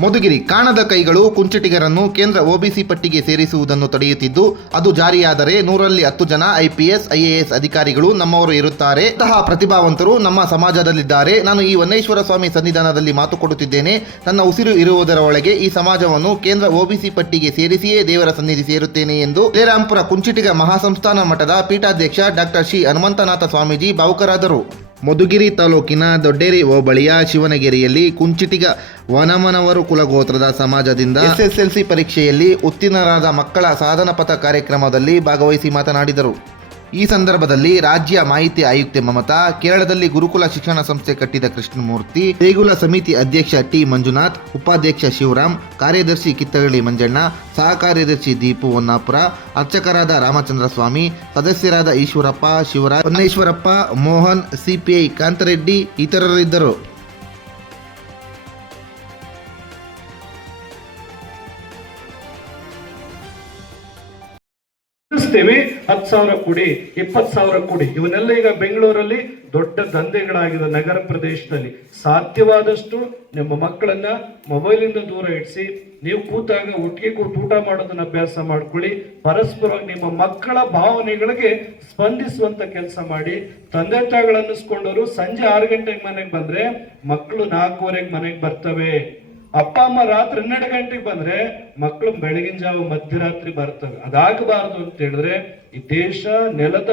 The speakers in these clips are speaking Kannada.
ಮಧುಗಿರಿ ಕಾಣದ ಕೈಗಳು ಕುಂಚಿಟಿಗರನ್ನು ಕೇಂದ್ರ ಒಬಿಸಿ ಪಟ್ಟಿಗೆ ಸೇರಿಸುವುದನ್ನು ತಡೆಯುತ್ತಿದ್ದು, ಅದು ಜಾರಿಯಾದರೆ 100ರಲ್ಲಿ 10 ಜನ IPS IAS ಅಧಿಕಾರಿಗಳು ನಮ್ಮವರು ಇರುತ್ತಾರೆ. ಅಂತಹ ಪ್ರತಿಭಾವಂತರು ನಮ್ಮ ಸಮಾಜದಲ್ಲಿದ್ದಾರೆ. ನಾನು ಈ ವನ್ನೇಶ್ವರ ಸ್ವಾಮಿ ಸನ್ನಿಧಾನದಲ್ಲಿ ಮಾತು ಕೊಡುತ್ತಿದ್ದೇನೆ. ನನ್ನ ಉಸಿರು ಇರುವುದರ ಒಳಗೆ ಈ ಸಮಾಜವನ್ನು ಕೇಂದ್ರ ಒಬಿಸಿ ಪಟ್ಟಿಗೆ ಸೇರಿಸಿಯೇ ದೇವರ ಸನ್ನಿಧಿ ಸೇರುತ್ತೇನೆ ಎಂದು ಶ್ರೀರಾಂಪುರ ಕುಂಚಿಟಿಗ ಮಹಾಸಂಸ್ಥಾನ ಮಠದ ಪೀಠಾಧ್ಯಕ್ಷ ಡಾಕ್ಟರ್ ಶ್ರೀ ಹನುಮಂತನಾಥ ಸ್ವಾಮೀಜಿ ಭಾವುಕರಾದರು. ಮಧುಗಿರಿ ತಾಲೂಕಿನ ದೊಡ್ಡೇರಿ ಹೋಬಳಿಯ ಶಿವನಗೆರೆಯಲ್ಲಿ ಕುಂಚಿಟಿಗ ವನಮನವರು ಕುಲಗೋತ್ರದ ಸಮಾಜದಿಂದ SSLC ಪರೀಕ್ಷೆಯಲ್ಲಿ ಉತ್ತೀರ್ಣರಾದ ಮಕ್ಕಳ ಸಾಧನ ಪಥ ಕಾರ್ಯಕ್ರಮದಲ್ಲಿ ಭಾಗವಹಿಸಿ ಮಾತನಾಡಿದರು. ಈ ಸಂದರ್ಭದಲ್ಲಿ ರಾಜ್ಯ ಮಾಹಿತಿ ಆಯುಕ್ತೆ ಮಮತಾ, ಕೇರಳದಲ್ಲಿ ಗುರುಕುಲ ಶಿಕ್ಷಣ ಸಂಸ್ಥೆ ಕಟ್ಟಿದ ಕೃಷ್ಣಮೂರ್ತಿ, ದೇಗುಲ ಸಮಿತಿ ಅಧ್ಯಕ್ಷ ಟಿ ಮಂಜುನಾಥ್, ಉಪಾಧ್ಯಕ್ಷ ಶಿವರಾಮ್, ಕಾರ್ಯದರ್ಶಿ ಕಿತ್ತಗಳಿ ಮಂಜಣ್ಣ, ಸಹ ಕಾರ್ಯದರ್ಶಿ ದೀಪು ಹೊನ್ನಾಪುರ, ಅರ್ಚಕರಾದ ರಾಮಚಂದ್ರ ಸ್ವಾಮಿ, ಸದಸ್ಯರಾದ ಈಶ್ವರಪ್ಪ, ಶಿವರಾಜ್, ಹೊನ್ನೇಶ್ವರಪ್ಪ, ಮೋಹನ್, CPI ಕಾಂತರೆಡ್ಡಿ ಇತರರಿದ್ದರು. ೇವೆ 10,000 ಕೊಡಿ, 20,000 ಕೊಡಿ. ಇವನ್ನೆಲ್ಲ ಈಗ ಬೆಂಗಳೂರಲ್ಲಿ ದೊಡ್ಡ ದಂಧೆಗಳಾಗಿದೆ. ನಗರ ಪ್ರದೇಶದಲ್ಲಿ ಸಾಧ್ಯವಾದಷ್ಟು ನಿಮ್ಮ ಮಕ್ಕಳನ್ನ ಮೊಬೈಲಿಂದ ದೂರ ಇಡಿಸಿ, ನೀವು ಕೂತಾಗ ಒಟ್ಟಿಗೆ ಕೂತು ಊಟ ಮಾಡೋದನ್ನ ಅಭ್ಯಾಸ ಮಾಡ್ಕೊಳ್ಳಿ. ಪರಸ್ಪರವಾಗಿ ನಿಮ್ಮ ಮಕ್ಕಳ ಭಾವನೆಗಳಿಗೆ ಸ್ಪಂದಿಸುವಂತ ಕೆಲಸ ಮಾಡಿ. ತಂದೆ ತಾಯಿಗಳು ಅನ್ನಿಸ್ಕೊಂಡವರು ಸಂಜೆ 6 ಗಂಟೆಗೆ ಮನೆಗೆ ಬಂದ್ರೆ ಮಕ್ಕಳು 4:15 ಮನೆಗೆ ಬರ್ತವೆ. ಅಪ್ಪ ಅಮ್ಮ ರಾತ್ರಿ 12 ಗಂಟೆಗೆ ಬಂದ್ರೆ ಮಕ್ಕಳು ಬೆಳಗಿನ ಜಾವ ಮಧ್ಯರಾತ್ರಿ ಬರ್ತವೆ. ಅದಾಗಬಾರದು ಅಂತ ಹೇಳಿದ್ರೆ ಈ ದೇಶ ನೆಲದ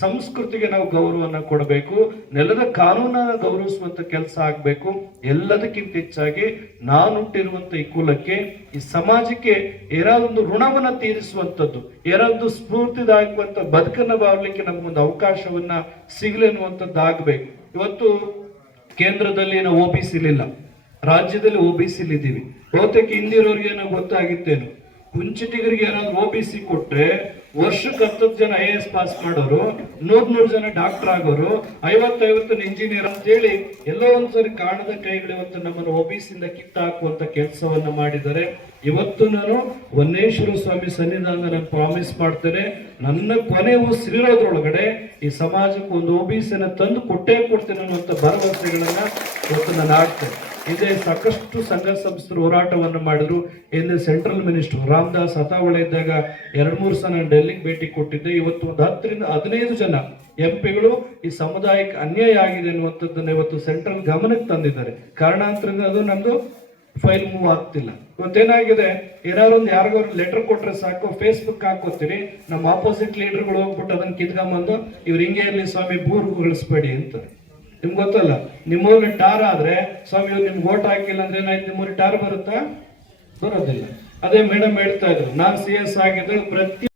ಸಂಸ್ಕೃತಿಗೆ ನಾವು ಗೌರವನ ಕೊಡಬೇಕು. ನೆಲದ ಕಾನೂನನ್ನ ಗೌರವಿಸುವಂತ ಕೆಲಸ ಆಗ್ಬೇಕು. ಎಲ್ಲದಕ್ಕಿಂತ ಹೆಚ್ಚಾಗಿ ನಾನುಟ್ಟಿರುವಂತ ಈ ಕುಲಕ್ಕೆ, ಈ ಸಮಾಜಕ್ಕೆ ಏನಾದೊಂದು ಋಣವನ್ನ ತೀರಿಸುವಂಥದ್ದು, ಏನಾದೊಂದು ಸ್ಫೂರ್ತಿದಾಯಕವಂತ ಬದುಕನ್ನ ಬಾಳ್ಲಿಕ್ಕೆ ನಮಗೊಂದು ಅವಕಾಶವನ್ನ ಸಿಗ್ಲಿ ಅನ್ನುವಂಥದ್ದು ಆಗ್ಬೇಕು. ಇವತ್ತು ಕೇಂದ್ರದಲ್ಲಿ ನಾವು OBC ಇಲ್ಲ, ರಾಜ್ಯದಲ್ಲಿ OBC ಇದ್ದೀವಿ. ಬಹುತೇಕ ಹಿಂದಿರೋರಿಗೆ ಏನೋ ಗೊತ್ತಾಗಿತ್ತೇನು, ಕುಂಚಿಟಿಗರಿಗೆ ಏನಾದ್ರು OBC ಕೊಟ್ರೆ ವರ್ಷಕ್ಕೆ 10 ಜನ IAS ಪಾಸ್ ಮಾಡೋರು, 100 ಜನ ಡಾಕ್ಟರ್ ಆಗೋರು, 50 ಇಂಜಿನಿಯರ್ ಅಂತ ಹೇಳಿ ಎಲ್ಲೋ ಒಂದ್ಸರಿ ಕಾಣದ ಕೈಗಳು ಇವತ್ತು ನಮ್ಮನ್ನು OBC ಇಂದ ಕಿತ್ತಾಕುವಂತ ಕೆಲಸವನ್ನ ಮಾಡಿದ್ದಾರೆ. ಇವತ್ತು ನಾನು ವನ್ನೇಶ್ವರ ಸ್ವಾಮಿ ಸನ್ನಿಧಾನ ನಾನು ಪ್ರಾಮಿಸ್ ಮಾಡ್ತೇನೆ, ನನ್ನ ಕೊನೆ ಉಸಿರಿರೋದ್ರೊಳಗಡೆ ಈ ಸಮಾಜಕ್ಕೆ ಒಂದು OBC ತಂದು ಕೊಟ್ಟೇ ಕೊಡ್ತೇನೆ ಅನ್ನುವಂಥ ಭರವಸೆಗಳನ್ನ ಇವತ್ತು ನಾನು ಆಡ್ತೇನೆ. ಇದೇ ಸಾಕಷ್ಟು ಸಂಘ ಸಂಸ್ಥರು ಹೋರಾಟವನ್ನು ಮಾಡಿದ್ರು. ಹಿಂದೆ ಸೆಂಟ್ರಲ್ ಮಿನಿಸ್ಟರ್ ರಾಮದಾಸ್ ಅತಾವಳೆ ಇದ್ದಾಗ 2-3 ಸಲ ನಾನು ಡೆಲ್ಲಿಗೆ ಭೇಟಿ ಕೊಟ್ಟಿದ್ದೆ. ಇವತ್ತು ಒಂದು 10ರಿಂದ 15 ಜನ MPಗಳು ಈ ಸಮುದಾಯಕ್ಕೆ ಅನ್ಯಾಯ ಆಗಿದೆ ಅನ್ನುವಂಥದ್ದನ್ನ ಇವತ್ತು ಸೆಂಟ್ರಲ್ ಗಮನಕ್ಕೆ ತಂದಿದ್ದಾರೆ. ಕಾರಣಾಂತರದಿಂದ ಅದು ನಮ್ದು ಫೈಲ್ ಮೂವ್ ಆಗ್ತಿಲ್ಲ. ಇವತ್ತೇನಾಗಿದೆ, ಏನಾದ್ರು ಒಂದು ಯಾರಿಗಾದ್ರು ಲೆಟರ್ ಕೊಟ್ರೆ ಸಾಕು, ಫೇಸ್ಬುಕ್ ಹಾಕೋತೀರಿ, ನಮ್ಮ ಆಪೋಸಿಟ್ ಲೀಡರ್ಗಳು ಹೋಗ್ಬಿಟ್ಟು ಅದನ್ನ ಕಿತ್ಕೊಂಬಂದು ಇವ್ರು ಹಿಂಗೆ ಇರಲಿ ಸ್ವಾಮಿ ಬೂರುಗಳಿಸ್ಬೇಡಿ ಅಂತಾರೆ. ನಿಮ್ಗೆ ಗೊತ್ತಲ್ಲ, ನಿಮ್ಮೂರಲ್ಲಿ ಟಾರ್ ಆದ್ರೆ ಸ್ವಾಮಿ ಇವ್ರು ನಿಮ್ಗೆ ಓಟ್ ಹಾಕಿಲ್ಲ ಅಂದ್ರೆ ಏನಾಯ್ತು, ನಿಮ್ಮೂರಿಗೆ ಟಾರ್ ಬರುತ್ತಾ? ಬರೋದಿಲ್ಲ. ಅದೇ ಮೇಡಮ್ ಹೇಳ್ತಾ ಇದ್ರು, ನಾನು CS ಆಗಿದ್ದು ಪ್ರತಿ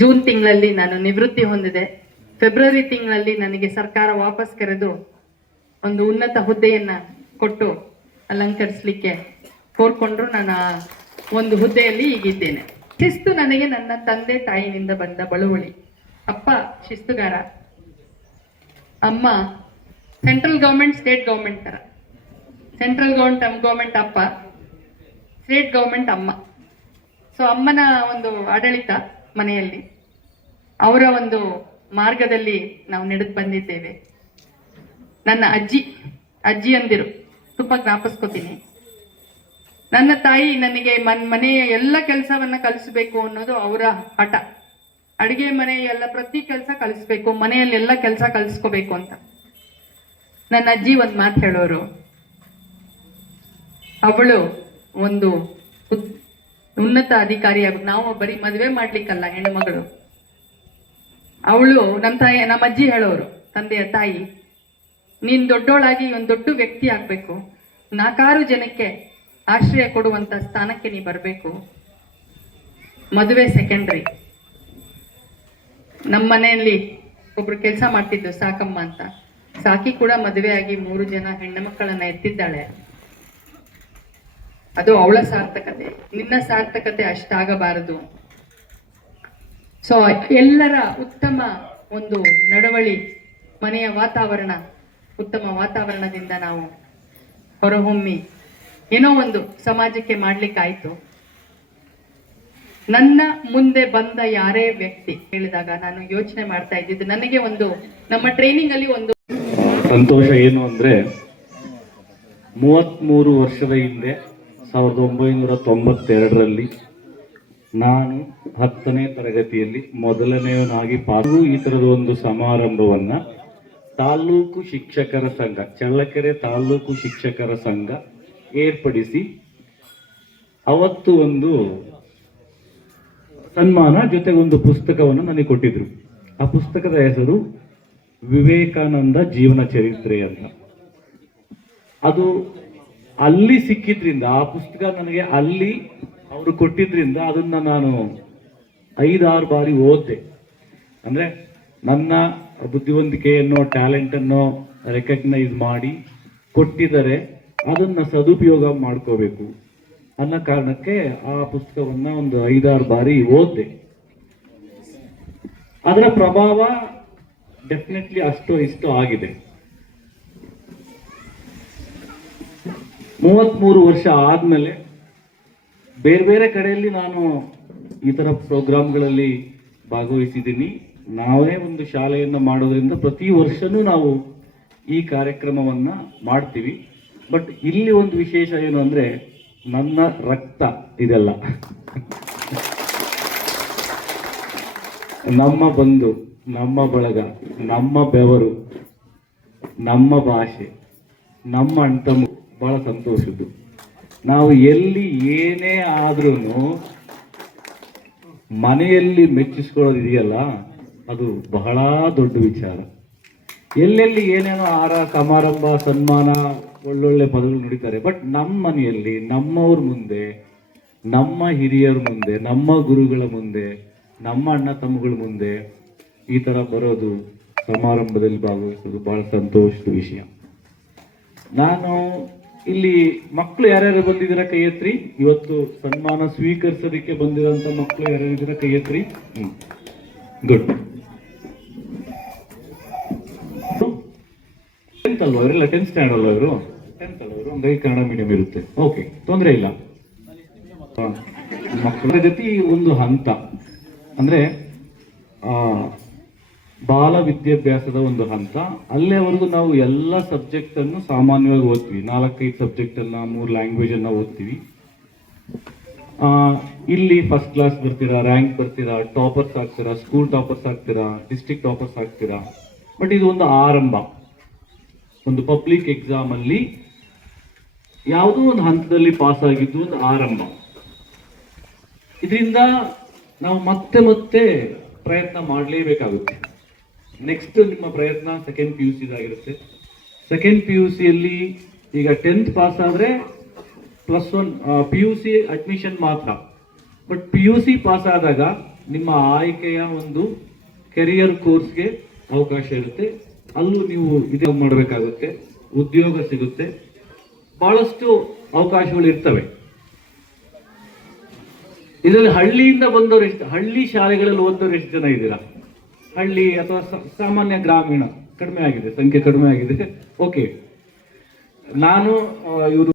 ಜೂನ್ ತಿಂಗಳಲ್ಲಿ ನಾನು ನಿವೃತ್ತಿ ಹೊಂದಿದೆ. ಫೆಬ್ರವರಿ ತಿಂಗಳಲ್ಲಿ ನನಗೆ ಸರ್ಕಾರ ವಾಪಸ್ ಕರೆದು ಒಂದು ಉನ್ನತ ಹುದ್ದೆಯನ್ನ ಕೊಟ್ಟು ಅಲಂಕರಿಸಲಿಕ್ಕೆ ಕೋರ್ಕೊಂಡ್ರು. ನಾನು ಒಂದು ಹುದ್ದೆಯಲ್ಲಿ ಈಗಿದ್ದೇನೆ. ಶಿಸ್ತು ನನಗೆ ನನ್ನ ತಂದೆ ತಾಯಿನಿಂದ ಬಂದ ಬಳುವಳಿ. ಅಪ್ಪ ಶಿಸ್ತುಗಾರ, ಅಮ್ಮ ಸೆಂಟ್ರಲ್ ಗೌರ್ಮೆಂಟ್ ಸ್ಟೇಟ್ ಗೌರ್ಮೆಂಟ್ ತರ. ಸೆಂಟ್ರಲ್ ಗೌರ್ಮೆಂಟ್ ಅಪ್ಪ, ಸ್ಟೇಟ್ ಗೌರ್ಮೆಂಟ್ ಅಮ್ಮ. ಸೊ ಅಮ್ಮನ ಒಂದು ಆಡಳಿತ ಮನೆಯಲ್ಲಿ, ಅವರ ಒಂದು ಮಾರ್ಗದಲ್ಲಿ ನಾವು ನಡೆದು ಬಂದಿದ್ದೇವೆ. ನನ್ನ ಅಜ್ಜಿ ಅಂದಿರು ತುಂಬ ಜ್ಞಾಪಿಸ್ಕೋತೀನಿ. ನನ್ನ ತಾಯಿ ನನಗೆ ಮನೆಯ ಎಲ್ಲ ಕೆಲಸವನ್ನ ಕಲಿಸಬೇಕು ಅನ್ನೋದು ಅವರ ಹಠ. ಅಡಿಗೆ ಮನೆ ಎಲ್ಲ ಪ್ರತಿ ಕೆಲಸ ಕಲಿಸ್ಬೇಕು, ಮನೆಯಲ್ಲಿ ಎಲ್ಲ ಕೆಲಸ ಕಲಿಸ್ಕೋಬೇಕು ಅಂತ. ನನ್ನ ಅಜ್ಜಿ ಒಂದು ಮಾತು ಹೇಳೋರು, ಅವಳು ಒಂದು ಉನ್ನತ ಅಧಿಕಾರಿ ಆಗ, ನಾವು ಬರೀ ಮದುವೆ ಮಾಡ್ಲಿಕ್ಕಲ್ಲ ಹೆಣ್ಣುಮಗಳು. ಅವಳು ನಮ್ಮ ಅಜ್ಜಿ ಹೇಳೋರು, ತಂದೆಯ ತಾಯಿ, ನೀನ್ ದೊಡ್ಡೋಳಾಗಿ ಒಂದು ದೊಡ್ಡ ವ್ಯಕ್ತಿ ಆಗ್ಬೇಕು, 4-6 ಜನಕ್ಕೆ ಆಶ್ರಯ ಕೊಡುವಂತ ಸ್ಥಾನಕ್ಕೆ ನೀ ಬರಬೇಕು. ಮದುವೆ ಸೆಕೆಂಡ್ರಿ. ನಮ್ಮ ಮನೆಯಲ್ಲಿ ಒಬ್ರು ಕೆಲಸ ಮಾಡ್ತಿದ್ದು ಸಾಕಮ್ಮ ಅಂತ, ಸಾಕಿ ಕೂಡ ಮದುವೆ ಆಗಿ 3 ಜನ ಹೆಣ್ಣು ಮಕ್ಕಳನ್ನ ಎತ್ತಿದ್ದಾಳೆ. ಅದು ಅವಳ ಸಾರ್ಥಕತೆ. ನಿನ್ನ ಸಾರ್ಥಕತೆ ಅಷ್ಟಾಗಬಾರದು. ಸೊ ಎಲ್ಲರ ಉತ್ತಮ ಒಂದು ನಡವಳಿ, ಮನೆಯ ವಾತಾವರಣ, ಉತ್ತಮ ವಾತಾವರಣದಿಂದ ನಾವು ಹೊರಹೊಮ್ಮಿ ಏನೋ ಒಂದು ಸಮಾಜಕ್ಕೆ ಮಾಡ್ಲಿಕ್ಕಾಯ್ತು. ನನ್ನ ಮುಂದೆ ಬಂದ ಯಾರೇ ವ್ಯಕ್ತಿ ಹೇಳಿದಾಗ ನಾನು ಯೋಚನೆ ಮಾಡ್ತಾ ಇದ್ದಿದ್ದು, ನನಗೆ ಒಂದು ನಮ್ಮ ಟ್ರೈನಿಂಗ್ ಅಲ್ಲಿ ಒಂದು ಸಂತೋಷ ಏನು ಅಂದ್ರೆ 33 ವರ್ಷದ ಹಿಂದೆ 1992ರಲ್ಲಿ ನಾನು 10ನೇ ತರಗತಿಯಲ್ಲಿ ಮೊದಲನೆಯವನಾಗಿ ಈ ಥರದ ಒಂದು ಸಮಾರಂಭವನ್ನು ತಾಲೂಕು ಶಿಕ್ಷಕರ ಸಂಘ, ಚಳ್ಳಕೆರೆ ತಾಲೂಕು ಶಿಕ್ಷಕರ ಸಂಘ ಏರ್ಪಡಿಸಿ ಅವತ್ತು ಒಂದು ಸನ್ಮಾನ ಜೊತೆಗೆ ಒಂದು ಪುಸ್ತಕವನ್ನು ನನಗೆ ಕೊಟ್ಟಿದ್ರು. ಆ ಪುಸ್ತಕದ ಹೆಸರು ವಿವೇಕಾನಂದ ಜೀವನ ಚರಿತ್ರೆ ಅಂತ. ಅದು ಅಲ್ಲಿ ಸಿಕ್ಕಿದ್ರಿಂದ, ಆ ಪುಸ್ತಕ ನನಗೆ ಅಲ್ಲಿ ಅವರು ಕೊಟ್ಟಿದ್ರಿಂದ ಅದನ್ನ ನಾನು 5-6 ಬಾರಿ ಓದಿದೆ. ಅಂದ್ರೆ ನನ್ನ ಬುದ್ಧಿವಂತಿಕೆಯನ್ನು, ಟ್ಯಾಲೆಂಟನ್ನು ರೆಕಗ್ನೈಸ್ ಮಾಡಿ ಕೊಟ್ಟಿದ್ದಾರೆ, ಅದನ್ನ ಸದುಪಯೋಗ ಮಾಡ್ಕೋಬೇಕು ಅನ್ನೋ ಕಾರಣಕ್ಕೆ ಆ ಪುಸ್ತಕವನ್ನ ಒಂದು 5-6 ಬಾರಿ ಓದಿದೆ. ಅದರ ಪ್ರಭಾವ ಡೆಫಿನೆಟ್ಲಿ ಅಷ್ಟೋ ಇಷ್ಟೋ ಆಗಿದೆ. 33 ವರ್ಷ ಆದ್ಮೇಲೆ ಬೇರೆ ಬೇರೆ ಕಡೆಯಲ್ಲಿ ನಾನು ಈ ತರ ಪ್ರೋಗ್ರಾಮ್ಗಳಲ್ಲಿ ಭಾಗವಹಿಸಿದ್ದೀನಿ. ನಾವೇ ಒಂದು ಶಾಲೆಯನ್ನ ಮಾಡೋದ್ರಿಂದ ಪ್ರತಿ ವರ್ಷನೂ ನಾವು ಈ ಕಾರ್ಯಕ್ರಮವನ್ನ ಮಾಡ್ತೀವಿ. ಬಟ್ ಇಲ್ಲಿ ಒಂದು ವಿಶೇಷ ಏನು ಅಂದ್ರೆ, ನನ್ನ ರಕ್ತ ಇದೆಲ್ಲ, ನಮ್ಮ ಬಂಧು, ನಮ್ಮ ಬಳಗ, ನಮ್ಮ ಬೆವರು, ನಮ್ಮ ಭಾಷೆ, ನಮ್ಮ ಅಣ್ತಮ್ಮ, ಬಹಳ ಸಂತೋಷದ್ದು. ನಾವು ಎಲ್ಲಿ ಏನೇ ಆದ್ರೂ ಮನೆಯಲ್ಲಿ ಮೆಚ್ಚಿಸ್ಕೊಳ್ಳೋದಿದೆಯಲ್ಲ, ಅದು ಬಹಳ ದೊಡ್ಡ ವಿಚಾರ. ಎಲ್ಲೆಲ್ಲಿ ಏನೇನೋ ಸಮಾರಂಭ, ಸನ್ಮಾನ, ಒಳ್ಳೊಳ್ಳೆ ಪದಗಳು ನುಡಿತಾರೆ. ಬಟ್ ನಮ್ಮ ಮನೆಯಲ್ಲಿ ನಮ್ಮವ್ರ ಮುಂದೆ, ನಮ್ಮ ಹಿರಿಯರ ಮುಂದೆ, ನಮ್ಮ ಗುರುಗಳ ಮುಂದೆ, ನಮ್ಮ ಅಣ್ಣ ತಮ್ಮಗಳ ಮುಂದೆ ಈ ತರ ಬರೋದು, ಸಮಾರಂಭದಲ್ಲಿ ಭಾಗವಹಿಸೋದು ಬಹಳ ಸಂತೋಷದ ವಿಷಯ. ನಾನು ಇಲ್ಲಿ ಮಕ್ಕಳು ಯಾರ್ಯಾರು ಬಂದಿದ್ದೀರಾ ಕೈ ಎತ್ರಿ. ಇವತ್ತು ಸನ್ಮಾನ ಸ್ವೀಕರಿಸೋದಕ್ಕೆ ಬಂದಿರೋಂಥ ಮಕ್ಕಳು ಯಾರ್ಯಾರು ಇದ್ದೀರಾ ಕೈ ಎತ್ರಿ. ಗುಡ್. 10th ಅಲ್ವಾ ಅವರೆಲ್ಲ? 10th ಸ್ಟ್ಯಾಂಡರ್ಡ್ ಅಲ್ವಾ ಅವರು? 10th ಅಲ್ವಾ ಅವರು? ಹಂಗಾಗಿ ಕನ್ನಡ ಮೀಡಿಯಂ ಇರುತ್ತೆ. ಓಕೆ, ತೊಂದರೆ ಇಲ್ಲ. ಮಕ್ಕಳ ಜೊತೆ ಒಂದು ಹಂತ ಅಂದ್ರೆ ಬಾಲ ವಿದ್ಯಾಭ್ಯಾಸದ ಒಂದು ಹಂತ. ಅಲ್ಲೇವರೆಗೂ ನಾವು ಎಲ್ಲ ಸಬ್ಜೆಕ್ಟ್ ಅನ್ನು ಸಾಮಾನ್ಯವಾಗಿ ಓದ್ತೀವಿ. 4-5 ಸಬ್ಜೆಕ್ಟ್ ಅನ್ನ, 3 ಲ್ಯಾಂಗ್ವೇಜ್ ಅನ್ನ ಓದ್ತೀವಿ. ಇಲ್ಲಿ ಫಸ್ಟ್ ಕ್ಲಾಸ್ ಬರ್ತೀರಾ, ರ್ಯಾಂಕ್ ಬರ್ತೀರಾ, ಟಾಪರ್ಸ್ ಆಗ್ತೀರಾ, ಸ್ಕೂಲ್ ಟಾಪರ್ಸ್ ಆಗ್ತೀರಾ, ಡಿಸ್ಟ್ರಿಕ್ಟ್ ಟಾಪರ್ಸ್ ಆಗ್ತೀರಾ. ಬಟ್ ಇದು ಒಂದು ಆರಂಭ. ಒಂದು ಪಬ್ಲಿಕ್ ಎಕ್ಸಾಮ್ ಅಲ್ಲಿ ಯಾವುದೋ ಒಂದು ಹಂತದಲ್ಲಿ ಪಾಸ್ ಆಗಿದ್ದು ಒಂದು ಆರಂಭ. ಇದರಿಂದ ನಾವು ಮತ್ತೆ ಮತ್ತೆ ಪ್ರಯತ್ನ ಮಾಡಲೇಬೇಕಾಗುತ್ತೆ. ನೆಕ್ಸ್ಟ್ ನಿಮ್ಮ ಪ್ರಯತ್ನ ಸೆಕೆಂಡ್ PUC ಆಗಿರುತ್ತೆ. ಸೆಕೆಂಡ್ PUCಯಲ್ಲಿ ಈಗ 10th ಪಾಸ್ ಆದ್ರೆ +1 PUC ಅಡ್ಮಿಷನ್ ಮಾತ್ರ. ಬಟ್ PUC ಪಾಸ್ ಆದಾಗ ನಿಮ್ಮ ಆಯ್ಕೆಯ ಒಂದು ಕೆರಿಯರ್ ಕೋರ್ಸ್ಗೆ ಅವಕಾಶ ಇರುತ್ತೆ. ಅಲ್ಲೂ ನೀವು ಇದೇ ಮಾಡಬೇಕಾಗುತ್ತೆ, ಉದ್ಯೋಗ ಸಿಗುತ್ತೆ, ಬಹಳಷ್ಟು ಅವಕಾಶಗಳು ಇರ್ತವೆ. ಇದರಲ್ಲಿ ಹಳ್ಳಿಯಿಂದ ಬಂದವರು ಎಷ್ಟು, ಹಳ್ಳಿ ಶಾಲೆಗಳಲ್ಲಿ ಓದೋರು ಎಷ್ಟು ಜನ ಇದ್ದೀರಾ? ಹಳ್ಳಿ ಅಥವಾ ಸಾಮಾನ್ಯ ಗ್ರಾಮೀಣ ಕಡಿಮೆ ಆಗಿದೆ, ಸಂಖ್ಯೆ ಕಡಿಮೆ ಆಗಿದೆ. ಓಕೆ, ನಾನು ಇವರು